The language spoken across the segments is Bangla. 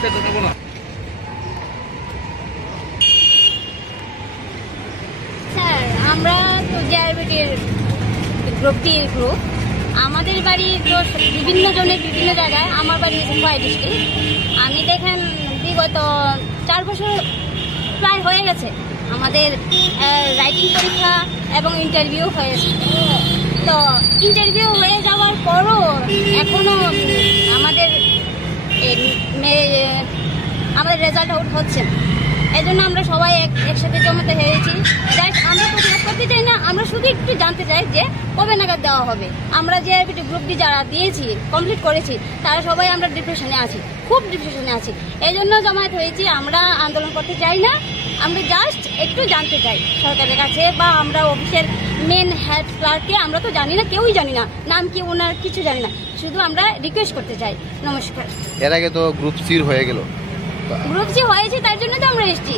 স্যার, আমরা তো জেআরবিটির গ্রুপ আমাদের বাড়ি তো বিভিন্ন জনের বিভিন্ন জায়গায়। আমার বাড়ি খোয়াই ডিস্ট্রিক্ট। আমি দেখেন বিগত 4 বছর প্রায় হয়ে গেছে আমাদের রাইটিং পরীক্ষা এবং ইন্টারভিউ হয়েছে। তো ইন্টারভিউ হয়ে যাওয়ার পরও এখনো আমাদের রেজাল্ট আউট হচ্ছে না। এই জন্য আমরা সবাই একসাথে জমাতে হয়েছি। আমরা প্রতিবাদ করতে চাই না, আমরা শুধু একটু জানতে চাই যে কবে নাগাদ দেওয়া হবে। আমরা জেআরবিটি গ্রুপ ডি যারা দিয়েছি, কমপ্লিট করেছি, তারা সবাই আমরা ডিপ্রেশনে আছি, খুব ডিপ্রেশনে আছি। এই জন্য জমায়েত হয়েছি। আমরা আন্দোলন করতে চাই না, আমরা জাস্ট একটু জানতে চাই সরকারের কাছে, বা আমরা অফিসের মেন হেড ক্লার্ককে আমরা তো জানি না, কেউই জানি না নাম কি ওনার, কিছু জানি না। শুধু আমরা রিকোয়েস্ট করতে চাই। নমস্কার। এর আগে তো গ্রুপ সির হয়ে গেল। গ্রুপ সি হয়েছে, তার জন্য তো আমরা এসেছি।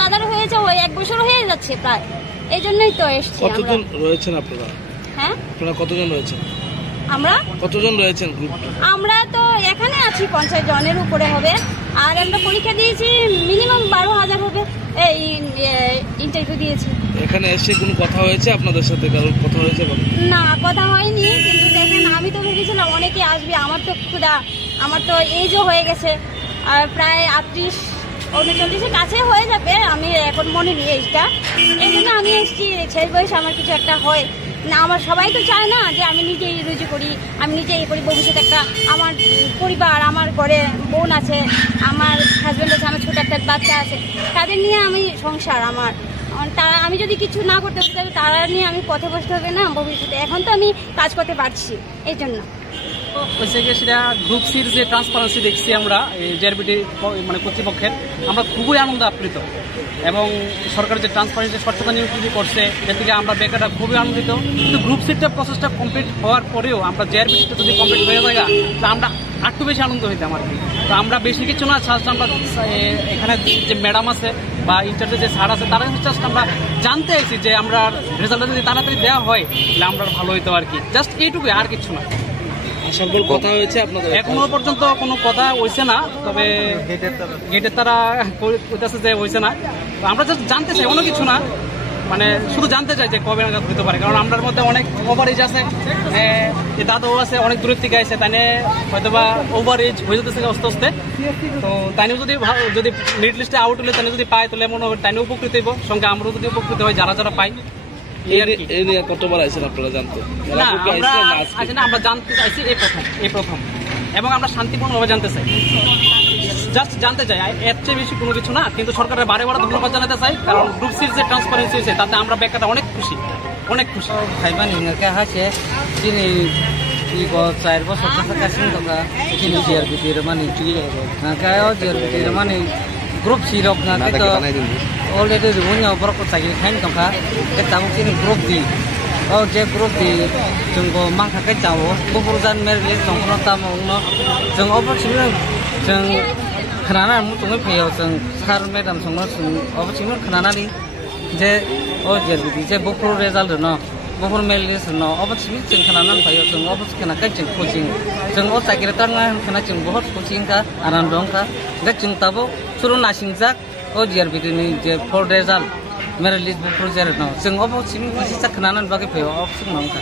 তাদের হয়েছে 1 বছর হয়ে যাচ্ছে প্রায়, এই জন্যই তো এসেছি। কতজন রয়েছেন আপনারা? হ্যাঁ, আপনারা কতজন রয়েছেন? আমরা কতজন রয়েছেন গ্রুপ? আমরা তো এখানে আছি 50 জনের উপরে হবে। আর আমরা পরীক্ষা দিয়েছি মিনিমাম 12,000 হবে। এই ইন্টারভিউ দিয়েছি। এখানে এসে কোনো কথা হয়েছে আপনাদের সাথে? কারোর কথা হয়েছে? না, কথা হয়নি। কিন্তু দেখেন, আমি তো ভেবেছিলাম অনেকে আসবে। আমার তো ক্ষুধা, আমার তো এজও হয়ে গেছে, আর প্রায় 38-39 কাছে হয়ে যাবে। আমি এখন মনে নিই এইটা, এই জন্য আমি এসেছি। শেষ বয়স আমার কিছু একটা হয় না। আমার সবাই তো চায় না যে আমি নিজেই রুজি করি, আমি নিজেই করি। ভবিষ্যতে একটা আমার পরিবার, আমার ঘরে বোন আছে, আমার হাজব্যান্ড আছে, আমার ছোট একটা বাচ্চা আছে, তাদের নিয়ে আমি সংসার আমার। তারা, আমি যদি কিছু না করতে পারি তাহলে তারা নিয়ে আমি পথে বসতে হবে না ভবিষ্যতে। এখন তো আমি কাজ করতে পারছি, এই জন্য। সেটা গ্রুপ সির যে ট্রান্সপারেন্সি দেখছি আমরা জেআরবিটি মানে কর্তৃপক্ষের, আমরা খুবই আনন্দ আপ্লুত। এবং সরকারের যে ট্রান্সপারেন্সি স্বচ্ছতা নিয়োগ করছে, এর থেকে আমরা বেকাররা খুবই আনন্দিত। কিন্তু গ্রুপ সিটা প্রসেসটা কমপ্লিট হওয়ার পরেও আমরা জেআরবিটিটা যদি কমপ্লিট হয়ে যায়, তা আমরা একটু বেশি আনন্দ হইতাম আর কি। তো আমরা বেশি কিছু না, জাস্ট আমরা এখানে যে ম্যাডাম আছে বা ইন্টারভিউ যে স্যার আছে, তারা জাস্ট আমরা জানতে চাইছি যে আমরা রেজাল্টটা যদি তাড়াতাড়ি দেওয়া হয় তাহলে আমরা ভালো হইতো আর কি। জাস্ট এইটুকুই, আর কিছু না। সকল কথা হয়েছে আপনাদের? এখনো পর্যন্ত কোনো কথা হয়েছে না, তবে গেটের তারা কইতেছে যে হয়েছে না। তো আমরা জাস্ট জানতে চাই, অন্য কিছু না। মানে শুধু জানতে চাই যে কবে নাগাদ হইতে পারে। কারণ আমরার মধ্যে অনেক ওভার এজ আছে, দাদু আছে অনেক দূরের থেকে আসে, তাই হয়তো বা ওভার এজ হয়ে যেতেছে আস্তে আস্তে। তো তাই যদি মেরিট লিস্টে আউট হলে তাই যদি পায়, তাহলে মনে হয় তাই উপকৃত হইব, সঙ্গে আমরাও যদি উপকৃত হয় যারা যারা পাই। এই নিয়ে কতবার আইছেন আপনারা জানতে? আমরা জানতে চাইছি এই প্রথম, এবং আমরা শান্তিপূর্ণভাবে জানতে চাই, জাস্ট জানতে চাই। এর চেয়ে বেশি কোনো কিছু না। কিন্তু সরকারের বারে বারে ধন্যবাদ জানাতে চাই, কারণ গ্রুপ সির যে ট্রান্সপারেন্সি হয়েছে তাতে আমরা বেকারটা অনেক খুশি, অনেক খুশি। খাইবান হিংকে হাসে দিনে 4 বছর থাকাছিলেন কথা কিন্তু জেআরবিটির মানে জেআরবিটির মানে গ্রুপ সি রক না তো অলরেডि रुबुनि अबरक चागिर खाइन तंखा के ताबो किनि ग्रुप दी ओ जे ग्रुप दी जोंबो मांखा के जावो बबरजान मेरले तंखनो तामोनो जों अबरसिनो जों खोनाना मुतुङै फैयो जों सार मेडाम संनो जों अबरसिनो खोनानानि जे ओ जेरबिदि जे बफ्रो रिजाल्ट न बफ्रो मेरलिस न अबरसिनो जों खोनानानै फैयो जों अबरसिनो खोनाकै जों कोचिं जों ओ चागिर तांना खोना जों बहुत कोचिं का आनन्द दंखा गे जों ताबो सुरु नासिंजाक ओ जर्बिदिनि जे फर रिजाल्ट मेरे लिस्ट बुक प्रोजेक्ट न जों अब सिम खुसि जाखनानै बागै फैयो अब सिम नंखा